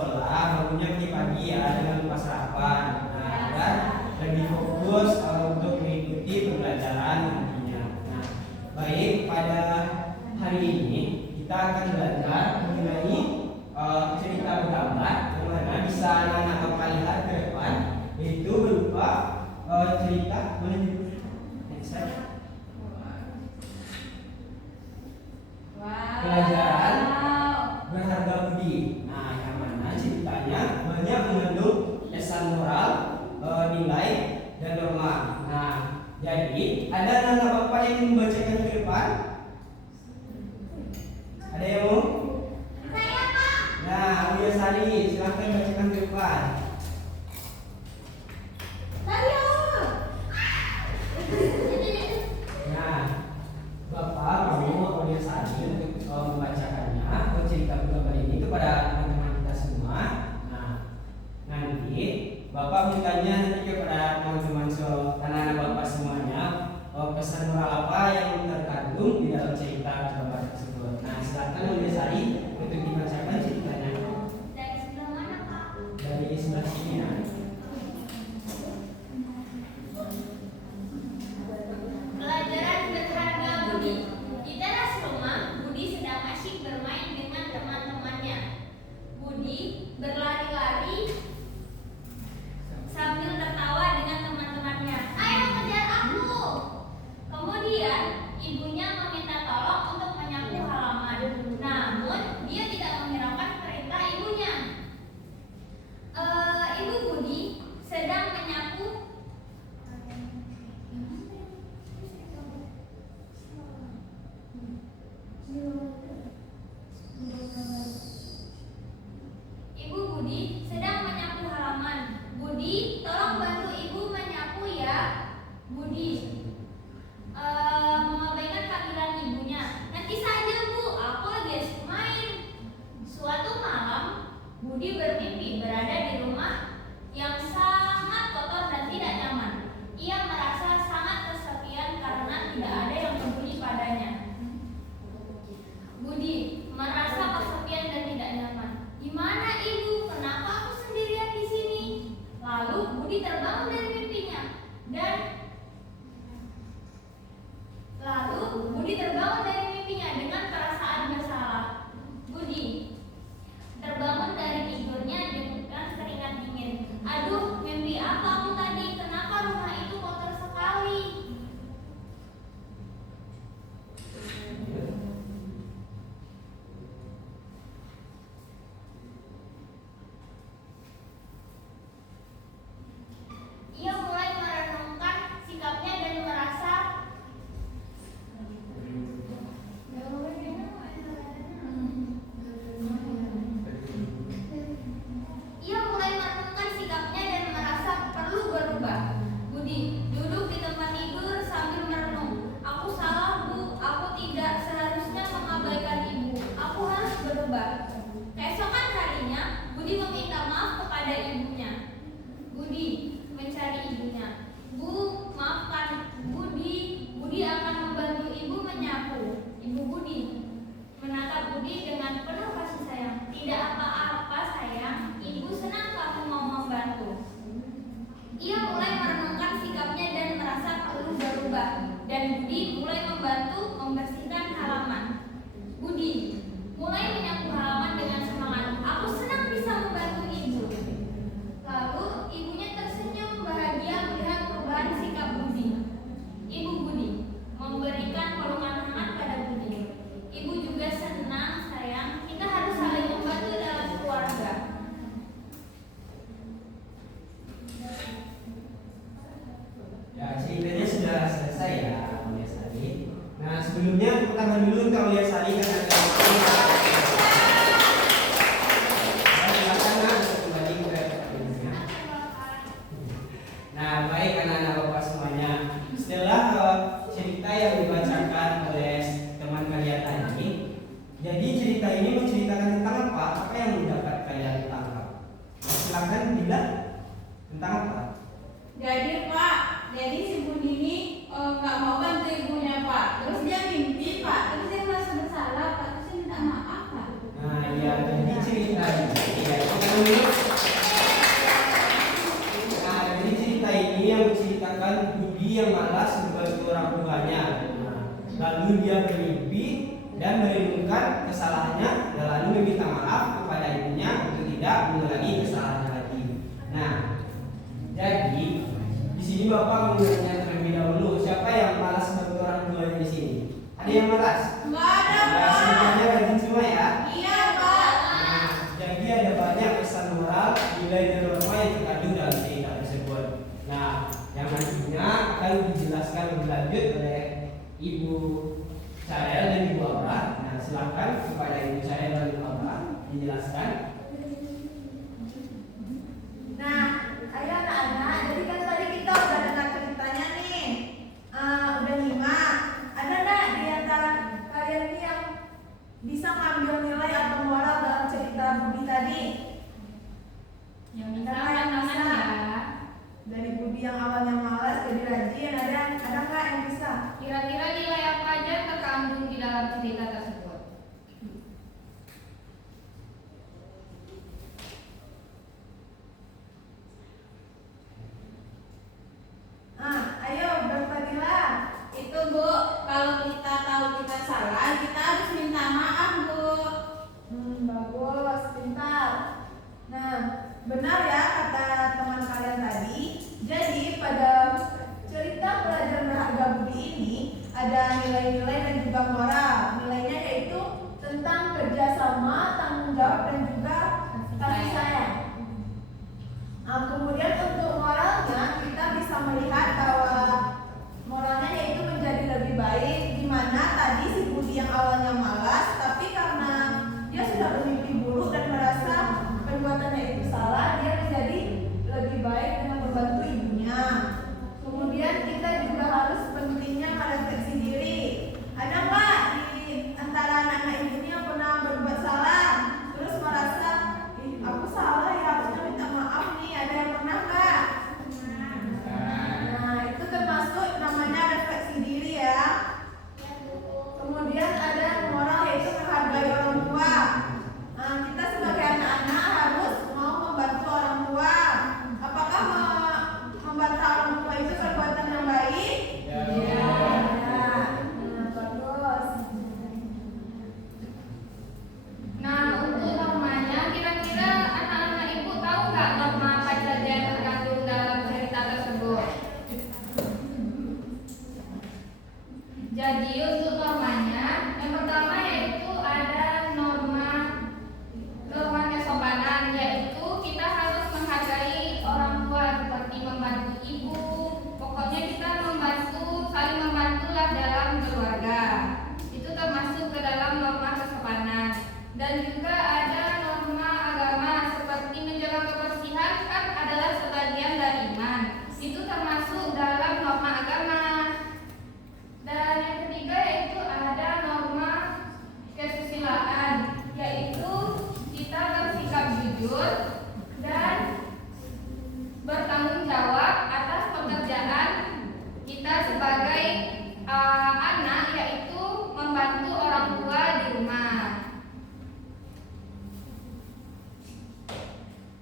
sekolah bangunnya pagi-pagi ya dengan lupa sarapan. Nah, dan lebih fokus untuk mengikuti pembelajaran nantinya. Nah, baik, pada hari ini kita akan belajar mengenai cerita bergambar yang mana bisa anak-anak Bapak lihat ke depan, yaitu berupa cerita menunjukkan pelajaran berharga budi. Nah, yang mana ceritanya banyak mengandung pesan moral, nilai dan norma. Nah, jadi ada anak-anak Bapak yang membacakan ke depan? Ada yang mau? Saya, Pak. Nah, Aulia Sari, silahkan bacakan ke depan. Saya. Nah, Bapak mau Aulia Sari untuk membacakannya cerita bergambar ini kepada teman-teman kita semua. Nah, nanti Bapak bertanya nanti kepada teman-teman anak-anak Bapak semuanya pesan moral apa yang terkandung di dalam cerita bergambar tersebut. Nah, silakan Aulia Sari untuk dibacakan ceritanya. Dari sebelah mana, Pak? Dari sebelah sini ya. Pelajaran berharga budi. Di teras rumah, Budi sedang asyik bermain dengan teman-temannya. Budi berlari-lari sambil tertawa dengan teman-temannya. Ayo kejar aku! Kemudian ibunya meminta tolong untuk menyapu halaman. Namun dia tidak menghiraukan perintah ibunya. Ibu Budi sedang menyapu. Ibu Budi sedang menyapu halaman. Budi, tolong bantu ibu menyapu ya. Budi mengabaikan panggilan ibunya. Nanti saja Bu, aku lagi asik main. Suatu malam, Budi bermimpi berada di rumah yang sangat kotor dan tidak nyaman. Ia merasa sangat kesepian karena tidak ada yang peduli padanya. Budi merasa kesepian dan tidak nyaman. Gimana ibu? Kenapa aku sendirian di sini? Lalu Budi terbangun dari mimpinya dengan perasaan bersalah. Budi terbangun dari tidurnya dengan keringat dingin. Aduh, mimpi apa aku tadi? Kenapa rumah itu kotor sekali? Ia mulai merenungkan sikapnya dan merasa perlu berubah. Budi duduk di tempat tidur sambil merenung. Aku salah Bu, aku tidak seharusnya mengabaikan ibu. Aku harus berubah. Keesokan harinya, Budi meminta maaf kepada ibunya. Budi mencari ibunya. Bu, maafkan Budi. Budi akan membantu ibu menyapu. Ibu Budi menatap Budi dengan penuh kasih sayang. Tidak apa-apa sayang, ibu senang kamu mau membantu. Ia mulai merenungkan sikapnya dan merasa perlu berubah. Dan Budi mulai membantu membersihkan halaman. Budi mulai menyapu halaman dengan semangat. Aku senang bisa membantu ibu. Lalu ibunya tersenyum bahagia melihat perubahan sikap Budi. Ibu Budi memberikan pelukan hangat pada Budi. Ibu juga senang sayang, kita harus saling membantu dalam keluarga. Ya, ceritanya sudah selesai ya, Aulia Sari. Nah, sebelumnya tepuk tangan dulu untuk Aulia Sari karena silakan untuk kembali ke tempat. Nah, baik anak-anak Bapak semuanya. Setelah cerita yang dibacakan oleh teman kalian tadi, jadi cerita ini menceritakan tentang apa? Apa yang dapat kalian tangkap? Silakan bilang tentang apa? Jadi Pak, si Budi ini nggak mau bantu ibunya Pak. Terus dia mimpi Pak, terus dia merasa bersalah Pak, terus dia minta maaf lalu dia bermimpi dan merenungkan kesalahannya dan lalu meminta maaf kepada ibunya untuk tidak mengulangi kesalahannya lagi. Nah, jadi di sini Bapak menanya terlebih dahulu, siapa yang malas bantu orang tuanya di sini? Ada yang malas? Enggak ada, Nah, Pak. semuanya rajin semua ya. Iya, Pak. Nah, jadi ada banyak pesan moral, nilai dan norma yang terkandung dalam cerita tersebut. Nah, yang nantinya akan dijelaskan lebih lanjut oleh Ibu Syarel dan Ibu Aura. Nah, silakan kepada Ibu Syarel dan Ibu Aura dijelaskan. Nah, ayo anak-anak, jadi kan tadi kita udah dengar ceritanya nih, udah nyimak. Ada nggak di antara kalian nih yang bisa ngambil nilai atau moral dalam cerita Budi tadi? Yang bisa Ada angkat yang tangan bisa? ya. Dari Budi yang awalnya malas jadi rajin, ada nggak yang bisa? Kira-kira nilai apa aja terkandung di dalam cerita tersebut? Ayo berfadilah. Itu Bu, kalau kita tahu kita salah, kita harus minta maaf Bu. Bagus, pintar. Nah, benar ya kata teman kalian tadi. Jadi pada cerita pelajaran berharga Budi ini ada nilai-nilai dan juga moral. Nilainya yaitu tentang kerjasama, tanggung jawab dan juga kasih sayang. Nah, kemudian untuk moralnya kita bisa melihat bahwa moralnya yaitu menjadi lebih baik, di mana tadi si Budi yang awalnya malas, tapi karena dia sudah bermimpi buruk dan merasa perbuatannya itu salah, dia menjadi lebih baik dengan membantu ibunya. Kemudian kita juga harus pentingnya merefleksi diri. Ada nggak di antara anak-anak ini yang pernah berbuat salah, terus merasa, ih aku salah ya, harusnya minta maaf nih. Ada yang pernah nggak? Nah, itu termasuk namanya refleksi diri ya. Kemudian ada moral yaitu menghargai orang tua. Nah, kita sebagai anak-anak harus mau membantu orang tua. Apakah membantu orang tua itu perbuatan yang baik? Ya. Nah, bagus. Nah, untuk normanya, kira-kira anak-anak ibu tahu nggak norma apa saja yang terkandung dalam cerita tersebut? Jadi untuk normanya, yang pertama yaitu ada norma kesopanan, yaitu kita harus menghargai orang tua seperti membantu ibu. Pokoknya kita saling membantulah dalam keluarga. Itu termasuk ke dalam norma kesopanan. Dan juga ada norma agama seperti menjaga kebersihan kan adalah sebagian dari iman. Itu termasuk dalam norma agama. Dan yang ketiga yaitu ada norma kesusilaan, yaitu kita bersikap jujur dan bertanggung jawab atas pekerjaan kita sebagai anak, yaitu membantu orang tua di rumah.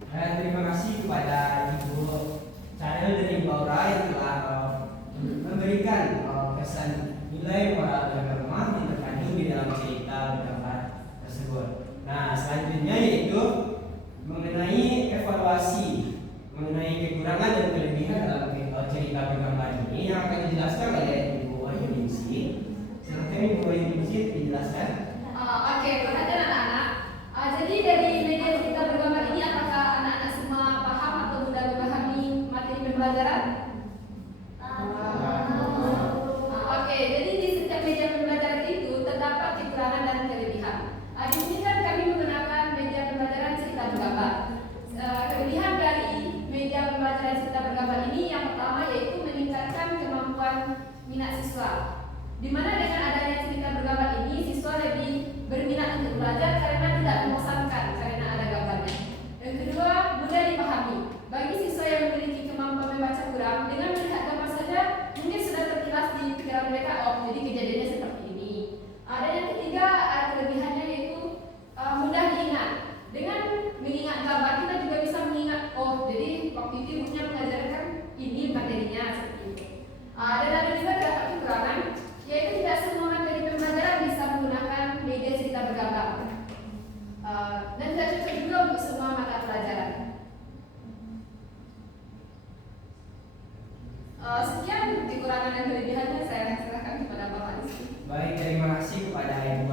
Terima kasih kepada Ibu Syarel dan Ibu Aura yang telah memberikan kesan nilai moral dan norma yang terkandung di dalam cerita bergambar tersebut. Nah, selanjutnya yaitu mengenai evaluasi mengenai kekurangan dan kelebihan dalam cerita bergambar ini yang akan dijelaskan oleh Ibu Wahyuningsi. Silakan Ibu Wahyuningsi dijelaskan. Oke, perhatian anak-anak. Jadi dari media cerita bergambar ini, apakah anak-anak semua paham atau mudah memahami materi pembelajaran? Oke, jadi di setiap media pembelajaran itu terdapat kekurangan dan kelebihan. Di sini kan kami menggunakan media pembelajaran cerita bergambar. Kelebihan dari media pembelajaran cerita bergambar ini yang pertama yaitu meningkatkan kemampuan minat siswa. Di mana dengan adanya cerita bergambar ini, siswa lebih berminat untuk belajar karena tidak membosankan karena ada gambarnya. Yang kedua, mudah dipahami. Bagi siswa yang memiliki kemampuan membaca kurang, dengan melihat gambar saja mungkin sudah terkilas di pikiran mereka, oh jadi kejadiannya seperti ini. Dan yang ketiga, kelebihannya yaitu mudah diingat. Dengan mengingat gambar kita juga bisa mengingat, oh jadi waktu itu ibunya mengajarkan ini materinya seperti itu. Dan ada juga terdapat kekurangan, yaitu tidak semua kasih kepada ibu